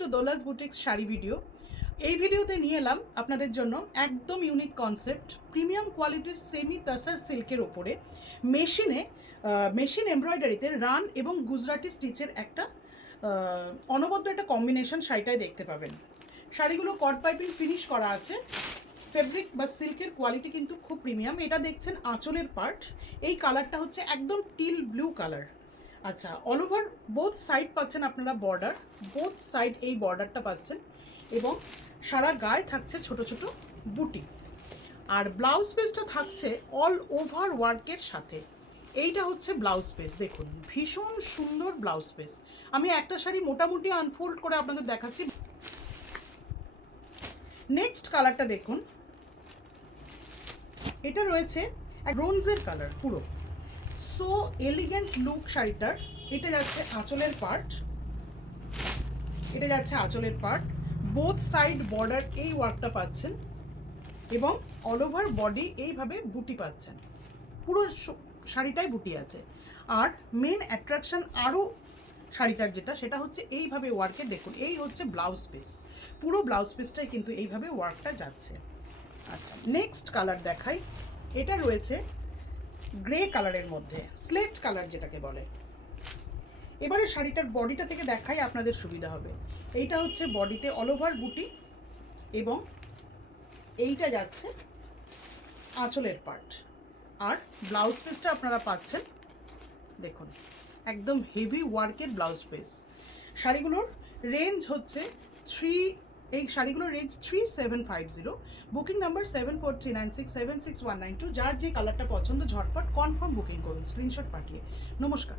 Two Dola's boutiques sari video. এই ভিডিওতে নিয়ে এলাম আপনাদের জন্য একদম ইউনিক কনসেপ্ট, প্রিমিয়াম কোয়ালিটির সেমি তাসার সিল্কের ওপরে মেশিন এমব্রয়ডারিতে রান এবং গুজরাটি স্টিচের একটা অনবদ্য একটা কম্বিনেশন শাড়িটাই দেখতে পাবেন। শাড়িগুলো কট পাইপিং ফিনিশ করা আছে। ফেব্রিক বা সিল্কের কোয়ালিটি কিন্তু খুব প্রিমিয়াম। এটা দেখছেন আঁচলের পার্ট, এই কালারটা হচ্ছে একদম টিল ব্লু কালার। আচ্ছা, অল ওভার বোথ সাইড পাচ্ছেন আপনারা বর্ডার, বোথ সাইড এই বর্ডারটা পাচ্ছেন এবং সারা গায়ে থাকছে ছোট ছোট বুটি। আর ব্লাউজ পিসটা থাকছে অল ওভার ওয়ার্কের সাথে। এইটা হচ্ছে ব্লাউজ পিস, দেখুন ভীষণ সুন্দর ব্লাউজ পিস। আমি একটা শাড়ি মোটামুটি আনফোল্ড করে আপনাদের দেখাচ্ছি। নেক্সট কালারটা দেখুন, এটা রয়েছে ব্রোঞ্জের কালার পুরো, সো এলিগেন্ট লুক শাড়িটার। এটা যাচ্ছে আঁচলের পার্ট, বোথ সাইড বর্ডার এই ওয়ার্কটা পাচ্ছেন এবং অল ওভার বডি এইভাবে বুটি পাচ্ছেন, পুরো শাড়িটাই বুটি আছে। আর মেন অ্যাট্রাকশন আরও শাড়িটার যেটা, সেটা হচ্ছে এইভাবে ওয়ার্কে দেখুন, এই হচ্ছে ব্লাউজ পিস, পুরো ব্লাউজ পিসটাই কিন্তু এইভাবে ওয়ার্কটা যাচ্ছে। আচ্ছা, নেক্সট কালার দেখাই। এটা রয়েছে গ্রে কালারের মধ্যে, স্লেট কালার যেটাকে বলে। এবারে শাড়িটার বডিটা থেকে দেখাই, আপনাদের সুবিধা হবে। এইটা হচ্ছে বডিতে অল ওভার বুটি এবং এইটা যাচ্ছে আঁচলের পার্ট। আর ব্লাউজ পিসটা আপনারা পাচ্ছেন দেখুন, একদম হেভি ওয়ার্কের ব্লাউজ পিস। শাড়িগুলোর রেঞ্জ হচ্ছে এই শাড়িগুলোর রেঞ্জ 3750। Booking number 7439676192। যার যে কালারটা পছন্দ ঝটপট কনফার্ম বুকিং করুন স্ক্রিনশট পাঠিয়ে। নমস্কার।